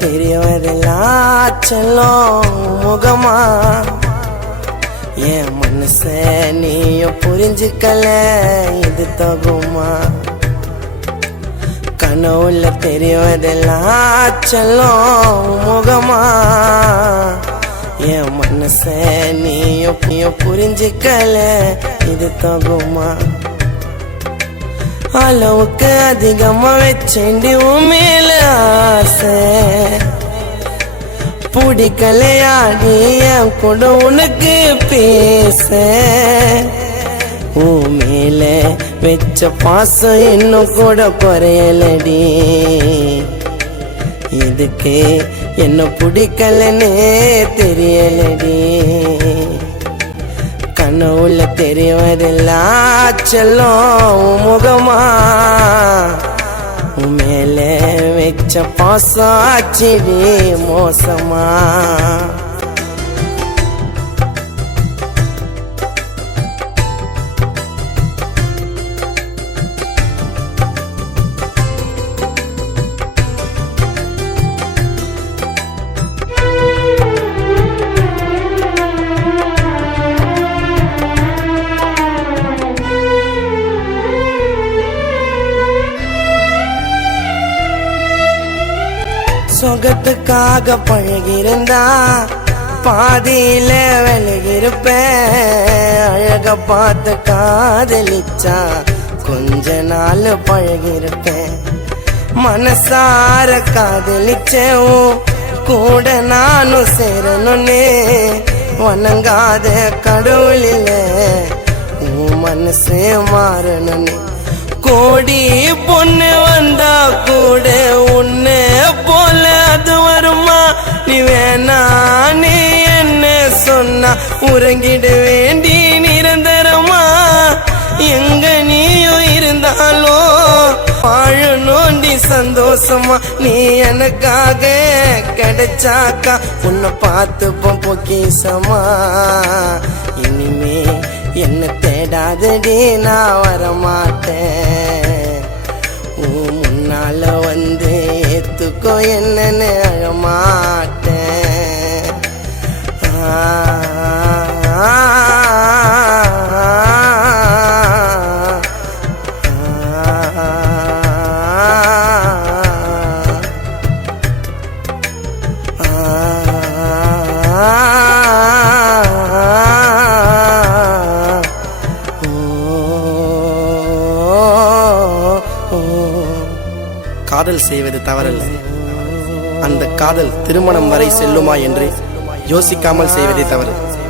தெரியவதெல்லாம் செல்லும் முகமா என் மனச நீயும் புரிஞ்சுக்கல இது தகுமா கனவுல தெரியவதெல்லாம் செல்லும் முகமா என் மனச நீயும் புரிஞ்சுக்கல இது தகுமா அளவுக்கு அதிகமா வச்சேண்டி உன் மேல ஆசை பிடிக்கலையாடி என் கூட உனக்கு பேச உன் மேல வச்ச பாசம் இன்னும் கூட குறையலடி இதுக்கு என்ன பிடிக்கலன்னு தெரியலடி கனவுல தெரியவதெல்லாம் செல்லும் முகமா உன் மேல வச்ச பாசம் ஆச்சிடி மோசமா சொகத்துக்காக பழகிருந்தா பாதியில விலகிருப்பேன் அழக பார்த்து காதலிச்சா கொஞ்ச நாள் பழகிருப்பேன் மனசார காதலிச்சேன் கூட நானும் சேரணும்னே வணங்காத கடவுளில உன் மனசே மாறணும்னே கோடி பொண்ணு வந்தா கூட உன்னை போல அது வருமா நீ வேணா நீ என்ன சொன்னா உறங்கிட வேண்டி நிரந்தரமா எங்க நீயும் இருந்தாலும் வாழணும்டி சந்தோஷமா நீ எனக்காக கிடைச்சாக்கா உன்னை பார்த்துப்போம் பொக்கிசமா இனிமே என்ன தேடாதடி நான் வரமாட்டேன் உன் முன்னால வந்து ஏத்துக்கோ என்னன்னு அழமாட்டேன் காதல் செய்வது தவறல்ல அந்த காதல் திருமணம் வரை செல்லுமா என்று யோசிக்காமல் செய்வதே தவறு